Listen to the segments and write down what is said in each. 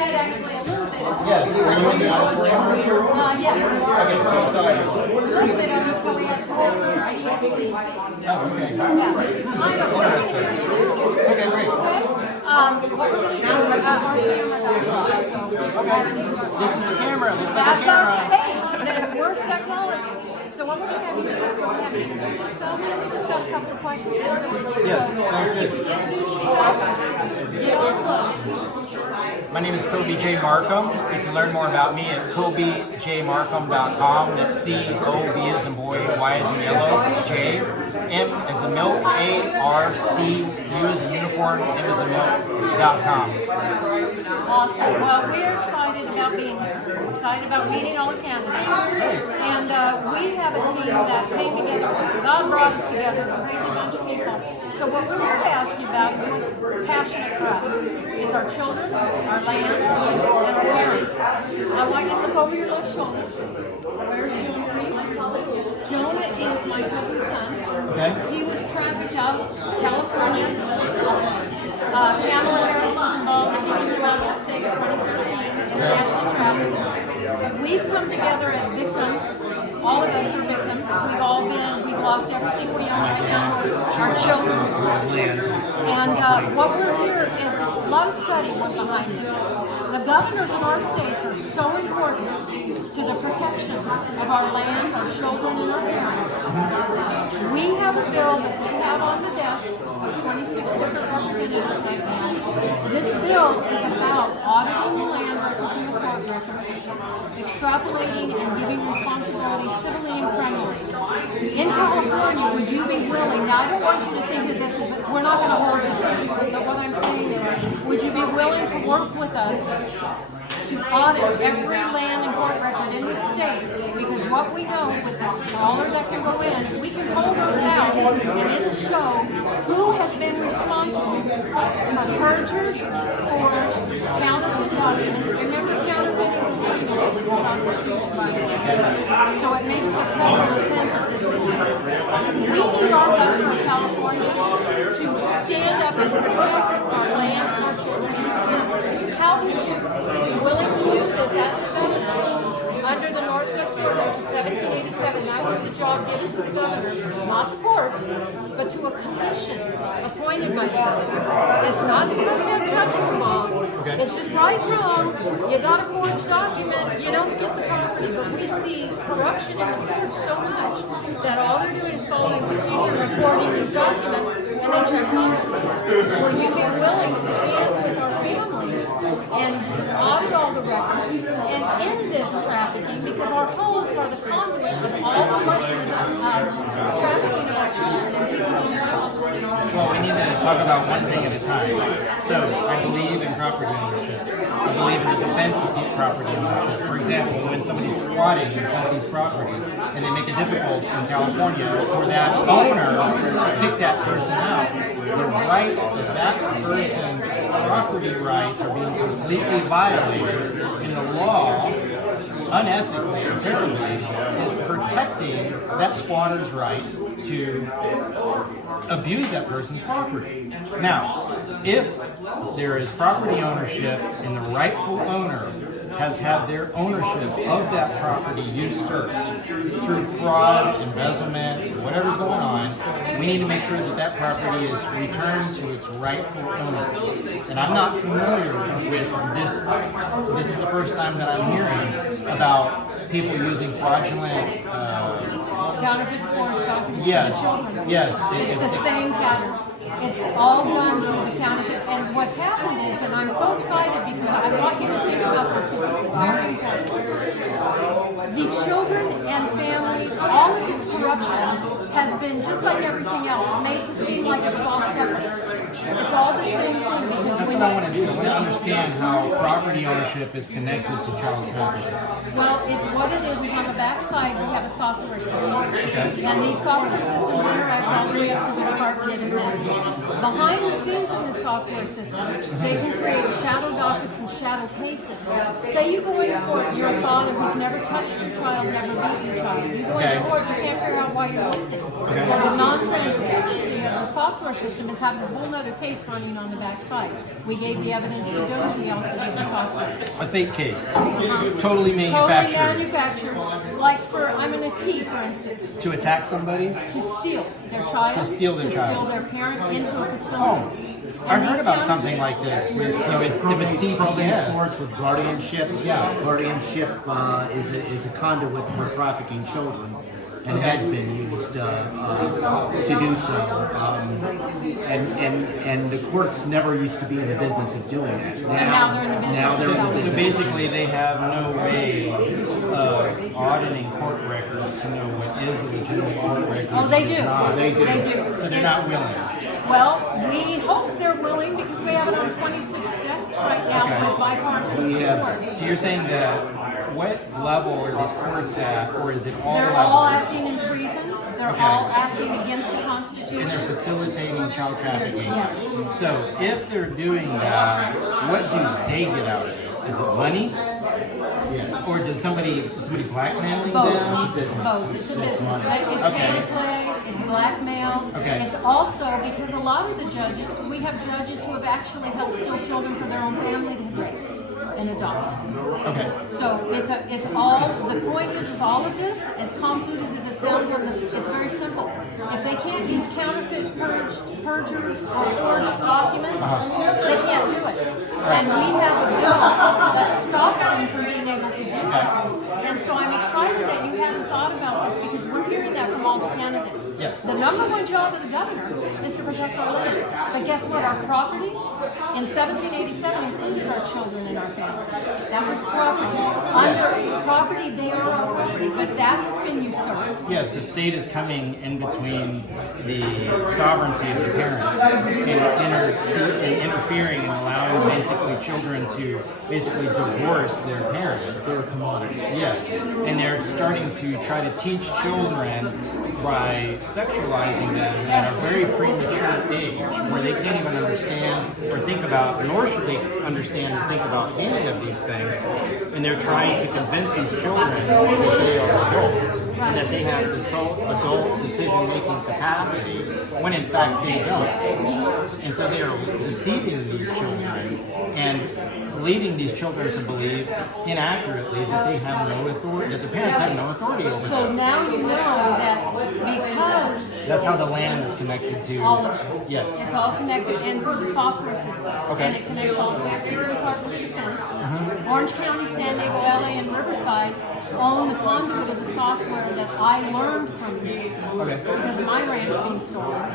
met actually a little bit. Yes. Are you in the auditorium? Yes. Okay, so sorry. A little bit of it, so we have to hold her. I should see. Oh, okay. Yeah. Kind of. Okay, great. What we're going to do is our camera dies. This is a camera. It looks like a That's camera. okay. Then it works technology. So what we're going to have you do is we're going to have you introduce yourself. We just got a couple of questions for you. Yes, sounds good. Introduce yourself. Get on close. My name is Kobe J. Markham. You can learn more about me at kobejmarkham.com. That's C-O-B as in boy, Y as in yellow, J, M as in milk, A-R-C, U as in uniform, M as in milk.com. Awesome. Well, we're excited about being here. We're excited about meeting all the candidates. And we have a team that came together. God brought us together, a crazy bunch of people. So what we're here to ask you about is what's passionate for us. It's our children, our land, and our parents. I want you to look over your left shoulder. Where's Jonah? Jonah is my cousin's son. Okay. He was trafficked out of California. Pamela Harris was involved in getting him out of the state in 2013 and nationally trafficked. We've come together as victims. All of us are victims. We've lost everything we own right now, our children. And what we're here is a lot of study went behind this. The governors in our states are so important to the protection of our land, our children, and our parents. We have a bill that we have on the desk of 26 different representatives right now. This bill is about auditing the land records and the court records, extrapolating and giving responsibilities civilly and criminally. In California, would you be willing, now I don't want you to think of this as, we're not going to hold you, but what I'm saying is, would you be willing to work with us to audit every land and court record in the state? Because what we know with the dollar that can go in, we can pull those out and it'll show who has been responsible for perjured, forged, counterfeit documents. Remember, counterfeiting is illegal. It's a prosecution violation. So it makes it a federal offense at this point. We need our governor of California to stand up and protect our lands and our children. How would you be willing to do this as the governor under the Northwest Ordinance of 1787? That was the job given to the governor, not the courts, but to a commission appointed by the governor. It's not supposed to have judges involved. Okay. It's just right and wrong. You got a forged document, you don't get the property. But we see corruption in the courts so much that all they're doing is following procedure, recording these documents, and then check boxes. Will you be willing to stand with our families and audit all the records and end this trafficking, because our homes are the conduit of all the money trafficking of our children and people don't know. Well, we need to talk about one thing at a time. So, I believe in property ownership. I believe in the defense of property ownership. For example, when somebody's squatting in somebody's property and they make it difficult in California for that owner to kick that person out, the rights of that person's property rights are being completely violated in the law, unethically and terribly, is protecting that squatter's right to abuse that person's property. Now, if there is property ownership and the rightful owner has had their ownership of that property usurped through fraud, embezzlement, whatever's going on, we need to make sure that that property is returned to its rightful owner. And I'm not familiar with this. This is the first time that I'm hearing about people using fraudulent Counterfeit forged documents yes, for the children. yes. It's the same pattern. It's all done through the counterfeit. And what's happened is, and I'm so excited because I want you to think about this because this is very important. The children and families, all of this corruption has been, just like everything else, made to seem like it was all separate. It's all the same thing. That's what I want to do. I want to understand how property ownership is connected to child trafficking. Well, it's what it is on the back side we have a software system. Okay. And these software systems interact all the way up to the Department of Defense. Behind the scenes in this software system, they can create shadow dockets and shadow cases. Say you go into court, you're a father who's never touched your child, never beat your child. You go into court, you can't figure out why you're losing. Well, the non-transparency of the software system is having a whole other case running on the back side. We gave the evidence to Doge, we also gave the software. A fake case. Uh-huh. Totally manufactured. Totally manufactured. Like I'm in a T, for instance, To attack somebody? to steal their child, To steal their child. steal their parent into a facility. Oh, I And heard these about county- something like this. With, it was Probate CPS. courts with guardianship. Yeah. Guardianship is a conduit for trafficking children, and has been used to do so. And the courts never used to be in the business of doing it. And now they're in the business Now of they're in the selling. So business. basically, they have no way of auditing court records to know what is a legitimate court record. Oh, they and do. what's not. They do. They do. So they're It's- not willing. Well, we hope they're willing because we have it on 26 desks right now Okay. with bipartisan support. So you're saying that what level are these courts at, or is it all They're levels? all acting in treason. They're Okay. all acting against the And they're Constitution. facilitating child trafficking. Yes. So if they're doing that, what do they get out of it? Is it money? Yes. Or does somebody blackmailing Both. them? It's a business. Both. It's a It's business. money. It's Okay. pay to play. It's blackmail. Okay. It's also because a lot of the judges, we have judges who have actually helped steal children from their own family to raise and adopt. Okay. So it's all, the point is all of this, as convoluted as it sounds, it's very simple. If they can't use counterfeit perjures or forged documents, they can't do it. And we have a bill that stops them from being able to do that. And so I'm excited that you haven't thought about this because we're hearing that from all the candidates. Yes. The number one job of the governor is to protect our land. But guess what? Our property in 1787 included our children and our families. That was property. Under property, they are our property, but that has been usurped. Yes, the state is coming in between the sovereignty of the parents and interfering and allowing basically children to basically divorce their parents. They're a commodity. Yes, and they're starting to try to teach children by sexualizing them at a very premature age where they can't even understand or think about, nor should they understand or think about any of these things. And they're trying to convince these children that they are adults and that they have the sole adult decision-making capacity when in fact they don't. And so they are deceiving these children and leading these children to believe inaccurately that they have no authority, that the parents have no authority over So them. now you know that because That's how the land is connected to. all of it. Yes. It's all connected, and through the software systems. Okay. And it connects all the way up to your Department of Defense. Orange County, San Diego, LA, and Riverside own the conduit of the software that I learned from this. Okay. Because of my ranch being stolen.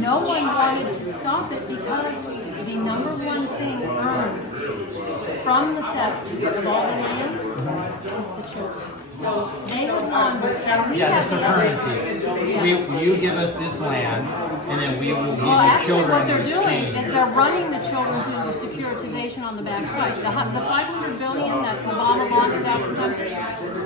No one wanted to stop it because the number one thing earned from the theft of all the lands is the children. They would want, and we Yeah, have that's the the currency. Yes. You give us this land, and then we will give Well, you actually, children what they're in doing exchange. is they're running the children through the securitization on the backside. The $500 billion that Obama laundered out of the country,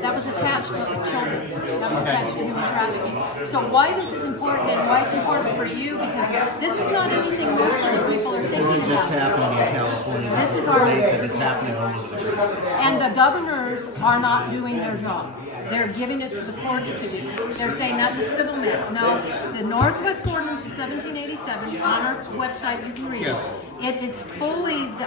that was attached to the children. That was attached to human trafficking. So why this is important and why it's important for you, because this is not anything most other people are This thinking isn't just about. happening in California. This is Let's our- face it, it's happening all over the country. And the governors are not doing their job. They're giving it to the courts to do. They're saying that's a civil matter. No, the Northwest Ordinance of 1787, on our website you can read Yes. it. It is fully the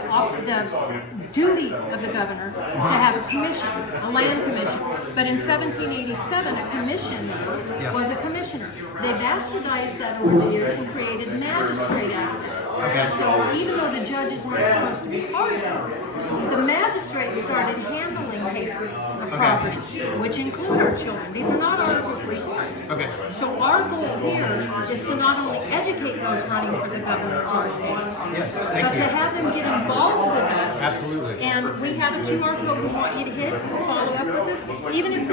duty of the governor to have a commission, a land commission. But in 1787, a commission was a commissioner. They bastardized that over the years and created magistrate out of it. Okay. So even though the judges weren't supposed to be part of it, the magistrates started handling cases of property, which include our children. These are not Article 3 crimes. Okay. So our goal here is to not only educate those running for the governor of our states, Yes, but thank to you. have them get involved with us. Absolutely. And we have a QR code we want you to hit to follow up with us. Even if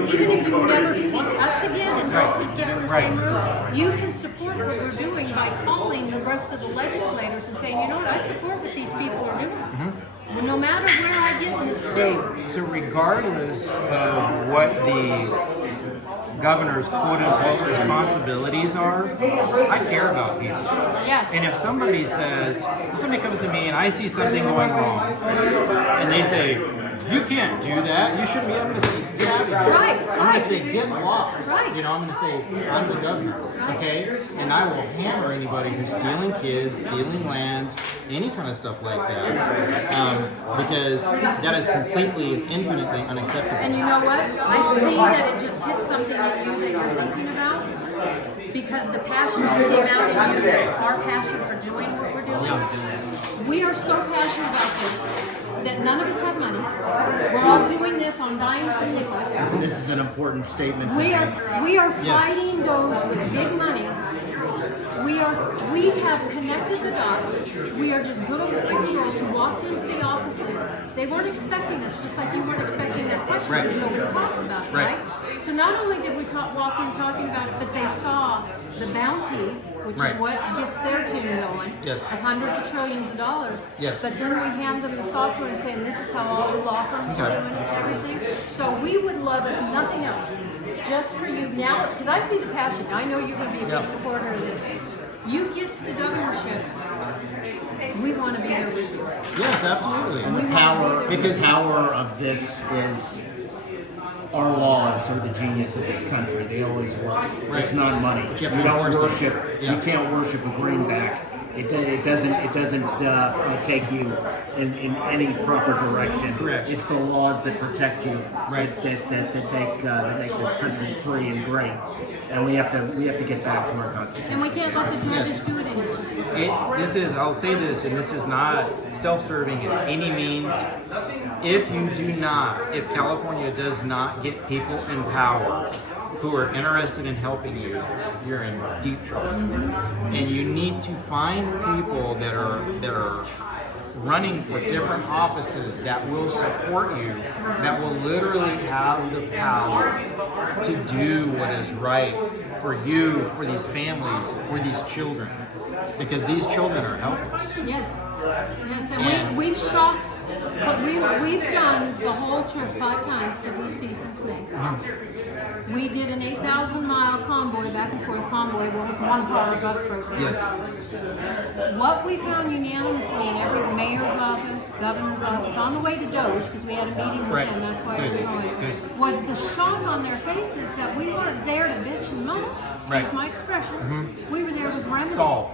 you never see us again and don't get in the same room, you can support what we're doing by calling the rest of the legislators and saying, you know what, I support what these people are doing. Well, no matter where I get in the state. So regardless of what the governor's quote-unquote responsibilities are, I care about people. Yes. And if somebody comes to me and I see something going wrong, and they say, you can't do that. You shouldn't be. I'm going to say, get out of here. Right, I'm going right. to say, get lost. Right. You know, I'm going to say, I'm the governor. Okay? And I will hammer anybody who's stealing kids, stealing lands, any kind of stuff like that. Because that is completely and infinitely unacceptable. And you know what? I see that it just hit something in you that you're thinking about. Because the passion just came out in you. That's our passion for doing what we're doing. Yeah. We are so passionate about this that none of us have money. We're all doing this on dimes and nickels. This is an important statement to We make. are fighting those with big money. We have connected the dots. We are just good old boys and girls who walked into the offices. They weren't expecting us, just like you weren't expecting that question because nobody talks about it, right? So not only did we walk in talking about it, but they saw the bounty, which is what gets their tune going, of hundreds of trillions of dollars. But then we hand them the software and say, this is how all the law firms are doing it and everything. So we would love it, nothing else, just for you now, because I see the passion. I know you're going to be a big supporter of this. You get to the governorship, we want to be there with you. Yes, absolutely. And the power of this is our laws are the genius of this country. They always work. It's not money. You don't worship. You can't worship a greenback. It doesn't take you in any proper direction. Correct. It's the laws that protect you, that make this country free and great. And we have to get back to our Constitution. And we can't let the judges do it anymore. I'll say this, and this is not self-serving in any means. If California does not get people in power who are interested in helping you, you're in deep trouble. And you need to find people that are running for different offices that will support you, that will literally have the power to do what is right for you, for these families, for these children. Because these children are helpless. Yes, and we've shocked, we've done the whole trip 5 times to DC since May. We did an 8,000-mile convoy, back and forth convoy, with one car bus program. Yes. What we found unanimously in every mayor's office, governor's office, on the way to Doge, because we had a meeting with them, that's why we were going, was the shock on their faces that we weren't there to bitch and moan, excuse my expression. We were there with remedy. Solve,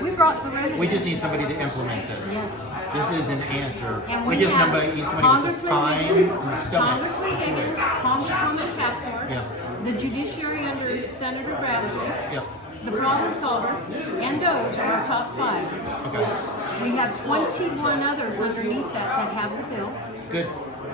We brought the remedy. We just need somebody to implement this. Yes. This is an answer. And we just need somebody with the spine and the stomach. Congressman Higgins, Congresswoman Captor, the judiciary under Senator Grassley, the problem solvers, and Doge are our top 5. Okay. We have 21 others underneath that have the bill. Good.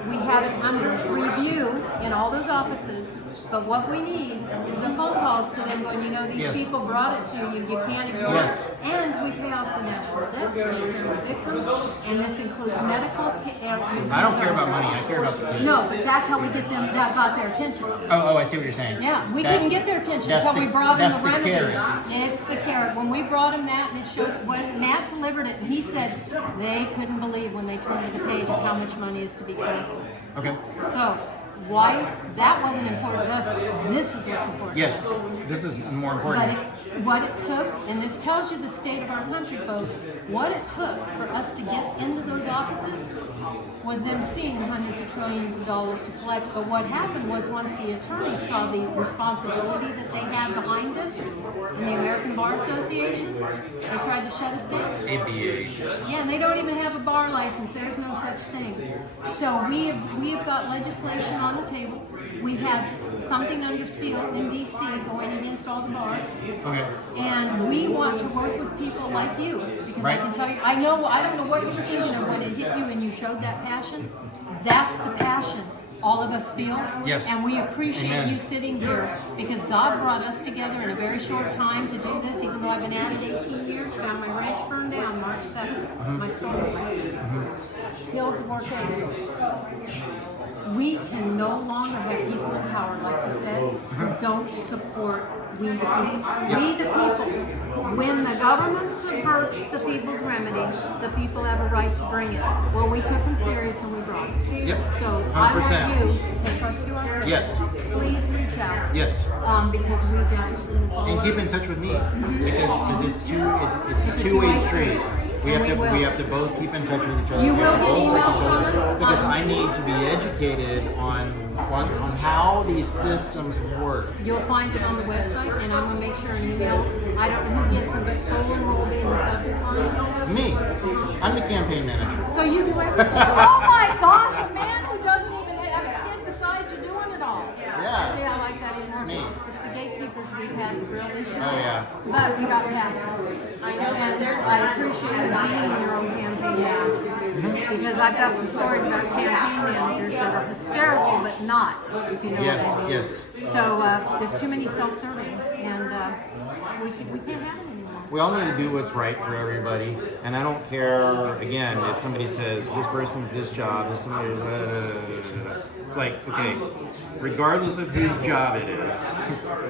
We have it under review in all those offices, but what we need is the phone calls to them going, these people brought it to you, you can't ignore it. And we pay off the national debt for the victims, and this includes medical care. I don't care about money, I care about the kids. No, that's how we get them, that got their attention. Oh, I see what you're saying. Yeah, we couldn't get their attention until we brought them the remedy. Carrot. It's the carrot. When we brought him that, and it showed, Matt delivered it, and he said they couldn't believe when they turned to the page of how much money is to be collected. Okay. So, why that wasn't important to us, this is what's important. Yes, this is more important. But what it took, and this tells you the state of our country, folks, what it took for us to get into those offices was them seeing hundreds of trillions of dollars to collect. But what happened was once the attorneys saw the responsibility that they had behind this, in the American Bar Association, they tried to shut us down. ABA. Yeah, and they don't even have a bar license. There's no such thing. So we've got legislation on the table. We have something under seal in D.C. going against all the bars. Okay. And we want to work with people like you. Because I can tell you, I don't know what you were thinking of when it hit you and you showed that passion. That's the passion all of us feel. Yes. And we appreciate Amen. you sitting here because God brought us together in a very short time to do this, even though I've been at it 18 years. Found my ranch burned down March 7th. My store Hills of Ortega. We can no longer have people in power, like you said, who don't support we the people. We the people. When the government subverts the people's remedy, the people have a right to bring it. Well, we took them serious and we brought it. Yep. So 100%. I want you to take our QR code. Yes. Please reach out. Yes. Because we definitely And keep in touch with me because it's a two-way street. We have to both keep in touch with each other. You will get emails from us. Because I need need to be educated on how these systems work. You'll find it on the website, and I'm going to make sure an email. I don't know who gets them, but Solon will be in the subject line. Me, I'm the campaign manager. So you do everything. Oh my gosh, a man who doesn't even have a kid besides you doing it all. Yeah. See, I like that even more. It's me. It's the gatekeepers we've had the real issue. Oh, yeah. But we got past it. I know, and I appreciate you being your own campaign manager. Because I've got some stories about campaign managers that are hysterical, but not, if you know Yes, what I mean. yes. So there's too many self-serving, and we can't have it anymore. We all need to do what's right for everybody, and I don't care, again, if somebody says, this person's this job, this somebody, it's like, okay, regardless of whose job it is,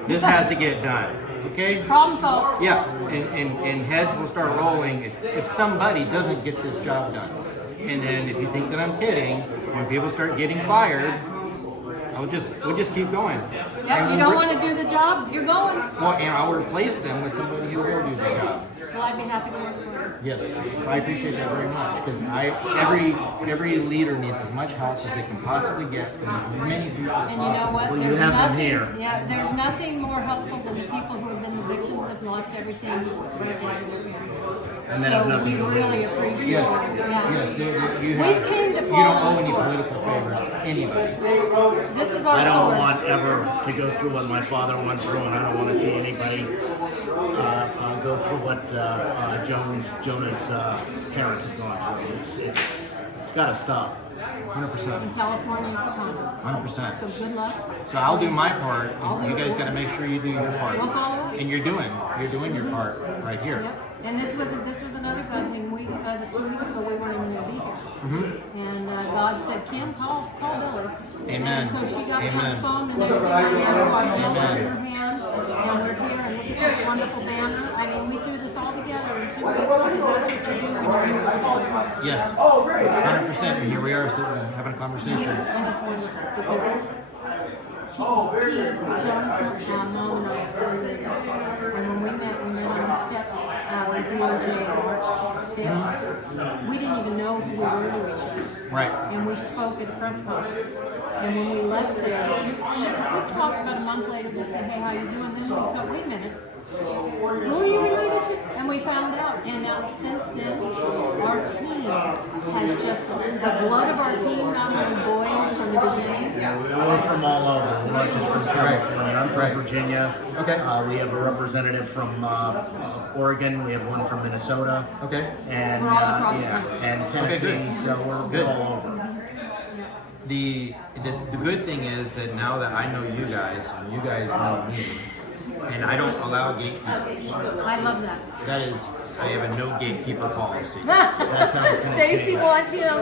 this has to get done, okay? Problem solved. Yeah, and heads will start rolling if somebody doesn't get this job done. And then if you think that I'm kidding, when people start getting fired, we'll just keep going. Yep, you don't want to do the job, you're going. Well, and I'll replace them with somebody who will do the job. Well, I'd be happy to work for you. Yes, I appreciate that very much because every leader needs as much help as they can possibly get from as many people as And you know possible. what? Well, you There's have them nothing, here. Yeah, there's nothing more helpful than the people who have been the victims and lost everything right down to their parents. And then have So nothing we to really lose. appreciate Yes, it. Yeah. yes, you We've came to you fall don't on owe the any sword. political favors to anybody. This is our I don't sword. want ever to go through what my father went through, and I don't want to see anybody go through what Jonah's parents have gone through. It's got to stop. 100%. In California is the time. 100%. So good luck. So I'll do my part, and you guys got to make sure you do your part. We'll follow up. And you're doing your part right here. Yep. And this was another good thing. We, as of 2 weeks ago, we weren't even going to be here. And God said, Kim, call Billie. Amen. And so she got on the Amen. phone, and next thing I know, our phone was in Amen. her hand, and we're here, and look at this wonderful banner. I mean, we threw this all together in 2 weeks because that's what you do when you're here. Yes. 100%. And here we are sitting having a conversation. And it's wonderful because Jonas, Mom, and I, and when we met on the steps of the DOJ on March 5th. We didn't even know who we were to each other. Right. And we spoke at a press conference. And when we left there, we talked about a month later, just said, hey, how you doing? Then we thought, wait a minute. Who are you related to? And we found out. And since then, our team has just, the blood of our team not only boiled from the beginning. We're from all over. We're not just from California. I'm from Virginia. Okay. We have a representative from Oregon. We have one from Minnesota. Okay. And We're all across the country. and Tennessee. Okay, good. So we're all over. The good thing is that now that I know you guys and you guys know me, and I don't allow gatekeepers. I love that. That is, I have a no gatekeeper policy. That's how it's going to Stacy change. wants him.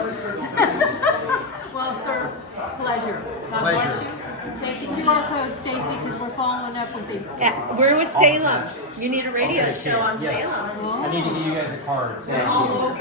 Well, sir, pleasure. God bless Pleasure. you. Take the QR code, Stacy, because we're following up with you. Yeah, we're with Salem. You need a radio Take show care. on Yes. Salem. I need to give you guys a card. All over.